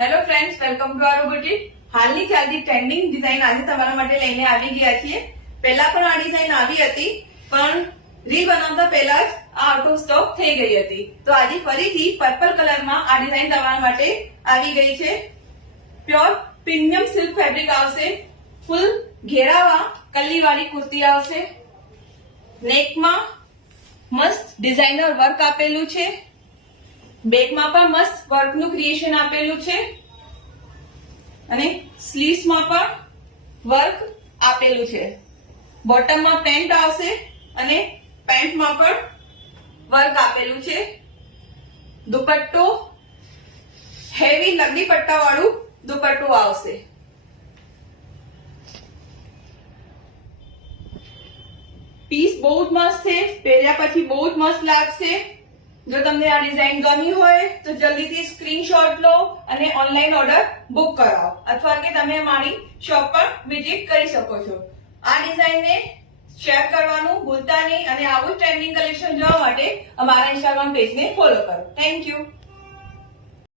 Hello friends, welcome to our boutique. હાલની ચાલતી trending design આજે તમારા માટે લઈને આવી ગયા છીએ. પહેલા પણ આ ડિઝાઇન આવી હતી, પણ રીલ બનાવતા પહેલા જ આ આઉટ ઓફ સ્ટોક થઈ ગઈ હતી. તો આજે ફરીથી પર્પલ કલરમાં આ ડિઝાઇન તમારા માટે આવી ગઈ છે. પ્યોર પ્રીમિયમ સિલ્ક ફેબ્રિક આવશે. ફૂલ ઘેરાવા કલીવાળી કુર્તી આવશે. નેકમાં મસ્ત ડિઝાઇનર વર્ક આપેલું છે. બેકમાં પણ મસ્ત વર્કનું ક્રિએશન આપેલું છે અને સ્લીવ્સમાં પણ વર્ક આપેલું છે. બોટમમાં પેન્ટ આવશે અને પેન્ટમાં પણ વર્ક આપેલું છે. દુપટ્ટો હેવી લગડી પટ્ટા વાળું દુપટ્ટો આવશે. પીસ બહુ જ મસ્ત છે. પહેર્યા પછી બહુ જ મસ્ત લાગશે. જો તમને આ ડિઝાઇન ગમી હોય તો જલ્દીથી સ્ક્રીનશોટ લો અને ઓનલાઈન ઓર્ડર બુક કરાવો, અથવા કે તમે મારી શોપ પર વિઝિટ કરી શકો છો. આ ડિઝાઇનને શેર કરવાનું ભૂલતા નહીં અને આવું ટ્રેન્ડિંગ કલેક્શન જોવા માટે અમારા ઇન્સ્ટાગ્રામ પેજને ફોલો કરો. Thank you.